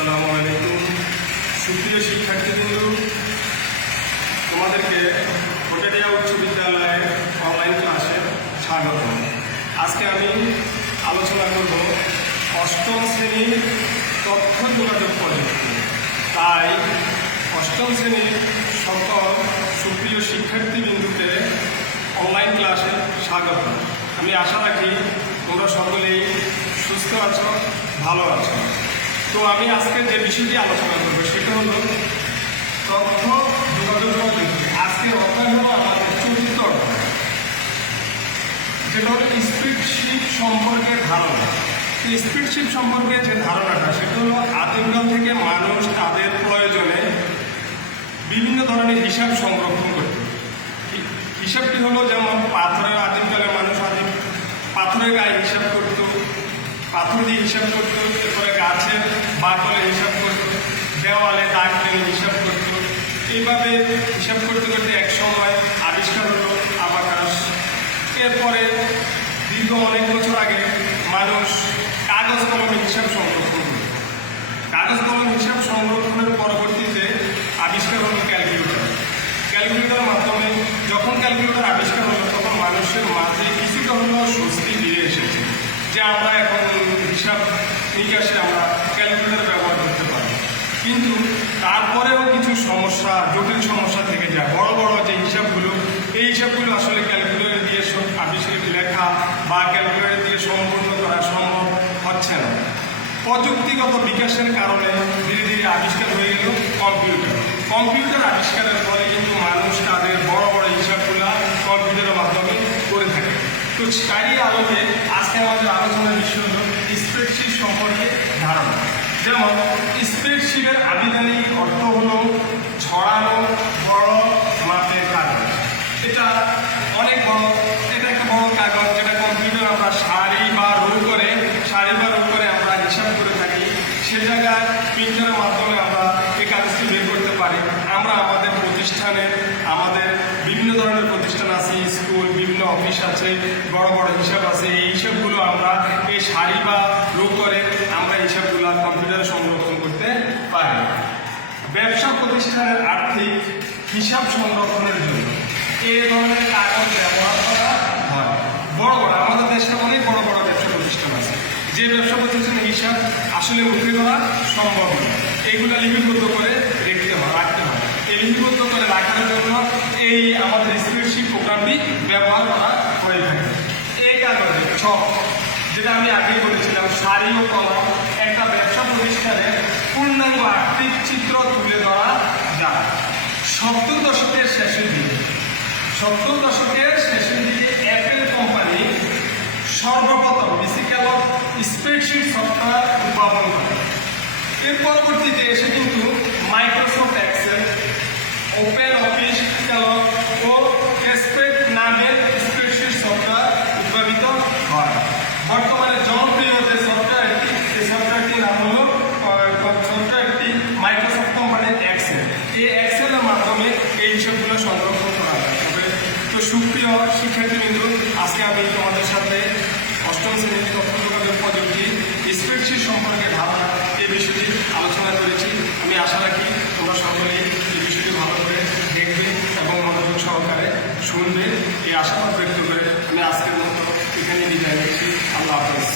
আসসালামু আলাইকুম। সুপ্রিয় শিক্ষার্থীবৃন্দ, তোমাদেরকে কোটারিয়া উচ্চ বিদ্যালয়ের অনলাইন ক্লাসে স্বাগত। আজকে আমি আলোচনা করব অষ্টম শ্রেণীর তথ্য যোগাযোগ প্রযুক্তি। তাই অষ্টম শ্রেণীর সকল সুপ্রিয় শিক্ষার্থীবৃন্দুকে অনলাইন ক্লাসে স্বাগত। আমি আশা রাখি তোমরা সকলেই সুস্থ আছো, ভালো আছো। তো আমি আজকে যে বিষয়টি আলোচনা করবো সেটা হলো তথ্য যোগাযোগ প্রযুক্তি। আজকে অধ্যায় হলো আমাদের চতুর্থ অধ্যায়, যেটা হলো স্প্রেডশিট সম্পর্কে ধারণা। স্প্রেডশিট সম্পর্কে যে ধারণাটা সেটা হলো আদিমকাল থেকে মানুষ তাদের প্রয়োজনে বিভিন্ন ধরনের হিসাব সংরক্ষণ করত। হিসাবটি হলো যেমন পাথরের, আদিমকালে মানুষ পাথরের গায়ে হিসাব করত, পাথর দিয়ে হিসাব করত, এরপরে গাছের বাকলে হিসাব করত, দেওয়ালে দাগ টেনে হিসাব করত। এইভাবে হিসাব করতে করতে এক সময় আবিষ্কার হলো আবাকাস। এরপরে দীর্ঘ অনেক বছর আগে মানুষ কাগজ কলমে হিসাব সংরক্ষণ করত। কাগজ কলম হিসাব সংরক্ষণের পরবর্তীতে আবিষ্কার হলো ক্যালকুলেটর। ক্যালকুলেটরের মাধ্যমে যখন ক্যালকুলেটর আবিষ্কার হলো তখন মানুষের মাঝে কিছুটা হলেও স্বস্তি ফিরে এসেছে যে আমরা এখন হিসাব নিকাশে আমরা ক্যালকুলেটর ব্যবহার করতে পারি। কিন্তু তারপরেও কিছু সমস্যা, জটিল সমস্যা থেকে যায়। বড় বড় যে হিসাবগুলো, এই হিসাবগুলো আসলে ক্যালকুলেটর দিয়ে আবিষ্কার লেখা বা ক্যালকুলেটর দিয়ে সম্পূর্ণ করা সম্ভব হচ্ছে না। প্রযুক্তিগত বিকাশের কারণে ধীরে ধীরে আবিষ্কার হয়ে গেল কম্পিউটার। কম্পিউটার আবিষ্কারের ফলে কিন্তু মানুষ তাদের বড় বড় হিসাবগুলো কম্পিউটারের মাধ্যমে করে থাকে। তো তারই আলোকে আজকে আমাদের আলোচনার বিষয় হল স্প্রেডশিট সম্পর্কে ধারণা। যেমন স্প্রেডশিটের আবিধানিক অর্থ হলো ছড়ানো বড় মাপের কাগজ। এটা অনেক বড়, এটা একটা বড় কাগজ যেটা কম্পিউটার আমরা সারি বা রো করে আমরা হিসাব করে থাকি। সে জায়গায় প্রিন্টারের মাধ্যমে আমরা এই কাগজটি বের করতে পারি। আমরা আমাদের প্রতিষ্ঠানে, আমাদের বিভিন্ন ধরনের প্রতিষ্ঠান আছে, স্কুল, বিভিন্ন অফিস আছে, বড় বড় হিসাব আছে। এই হিসাবগুলো আমরা এই সারি বা রো করে আমরা হিসাবগুলো কম্পিউটারে সংরক্ষণ করতে পারি। ব্যবসা প্রতিষ্ঠানের আর্থিক হিসাব সংরক্ষণের জন্য এই ধরনের কাগজ ব্যবহার করা হয়। বড় বড় আমাদের দেশে অনেক বড় বড় ব্যবসা প্রতিষ্ঠান আছে, যে ব্যবসা প্রতিষ্ঠানের হিসাব আসলে মুখে করা সম্ভব নয়। এইগুলো লিপিবদ্ধ করে রাখতে হয়। এই লিপিবদ্ধ করে রাখার জন্য এই আমাদের স্প্রেডশিট প্রোগ্রামটি ব্যবহার করা হয়ে থাকে। এই কাগজে ছক, যেটা আমি আগেই বলেছিলাম, সারি ও কলম একটা ব্যবসা প্রতিষ্ঠানের পূর্ণাঙ্গ আর্থিক চিত্র তুলে ধরা যায়। 70 দশকের শেষের দিকে অ্যাপেল কোম্পানি সর্বপ্রথম বিসিক্যালক স্প্রেডশিট সফটওয়্যার উদ্ভাবন করে। এর পরবর্তীতে এসে কিন্তু Microsoft Excel, OpenOffice Calc ও স্প্রেড নামের স্প্রেডশিট সফটওয়্যার উদ্ভাবিত হয়। বর্তমানে জনপ্রিয় যে সফটওয়্যারটির নাম হলো মাইক্রোসফট কোম্পানির এক্সেল। এই এক্সেলের মাধ্যমে এই হিসাবগুলো সংরক্ষণ করা যায়। তো সুপ্রিয় শিক্ষার্থীবৃন্দ, আজকে আমি তোমাদের সাথে অষ্টম শ্রেণীর তথ্য যোগাযোগ প্রযুক্তি স্প্রেডশিট সম্পর্কে ধারণা এই বিষয়টি আলোচনা করেছি। আমি আশা রাখি তোমরা সকলেই এই বিষয়টি ভালো করে দেখবে এবং মনোযোগ সহকারে শুনবে। এই আশাবাদ ব্যক্ত করে আমি আজকের মতো এখানে বিদায় নিচ্ছি। আল্লাহ হাফেজ।